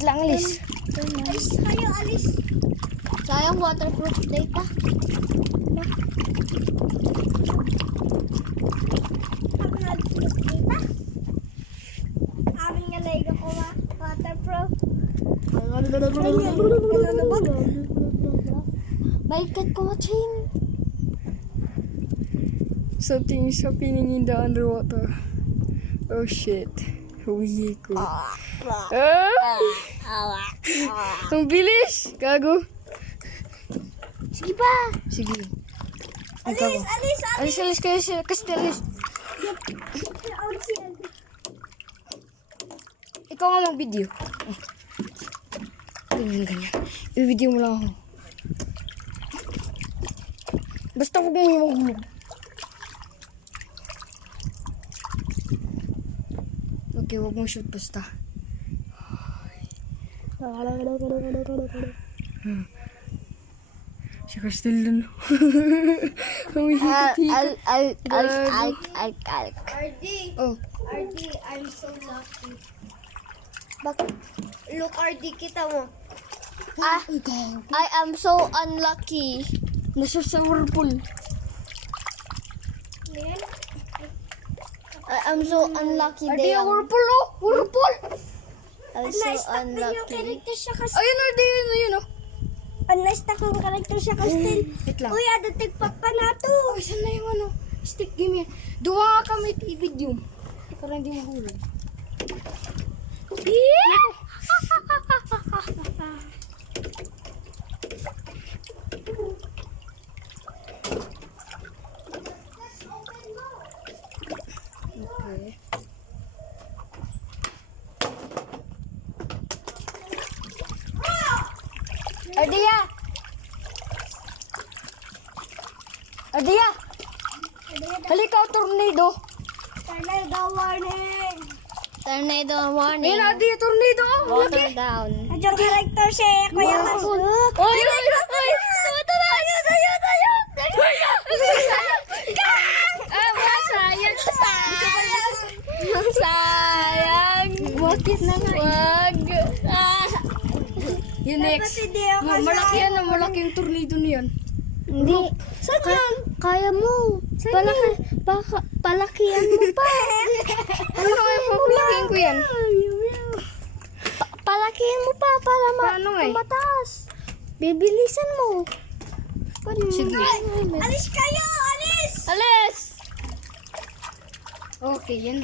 Wait lang, alis. Alis kayo, alis. Sayang waterproof data. Sabi nga alis dito. Amin nga laiga ko waterproof. Balikat ko chain. Something is happening in the underwater. Oh shit. Huwi ko. Ang bilis! Gago. Sige pa. Sige. Alis, alis, alis. Alis kayo. Kasi alis. Ikaw nga mag-video. Ganyan. I-video mo lang ako. Basta huwag mo yung maghulog. Okay, huwag mo shoot basta. Si Crystal dun. RD, Oh. RD, I'm so lucky. Look, RD, kita mo. I am so unlucky. Nasa sa whirlpool. Yan. I am so unlucky. Ardi, whirlpool oh! Whirlpool! I'm so Na-stuck na yung unlucky. character siya kasi. Ayun, Ardi, yun oh. Na-stuck yung character siya kasi. Wait lang. Uy, adating pa na to. Ay, saan na yung ano? Stick game yan. Duwa ka kami i-video. Para hindi mahulog. Okay. Ardia! Ardia! Halika, tornado! Tornado warning. Tornado warning. Ayun, Ardia, tornado! Water Laki! down. Andiyan character siya. Kuya Mas. Oy, oy, oy! Ayun! Sayang. Sayang. Bakit na nga? Wag. Yun next. hindi ako Malaki yan, malaking tornado na yan. Hindi. Saan yan? Kaya mo. Palakihan mo pa. Ano nga yung papalaking ko yan? Palakihan mo pa para Paano nga eh? mataas. Bibilisan mo. Sige. Alis kayo, alis. Alis! Okay, yan.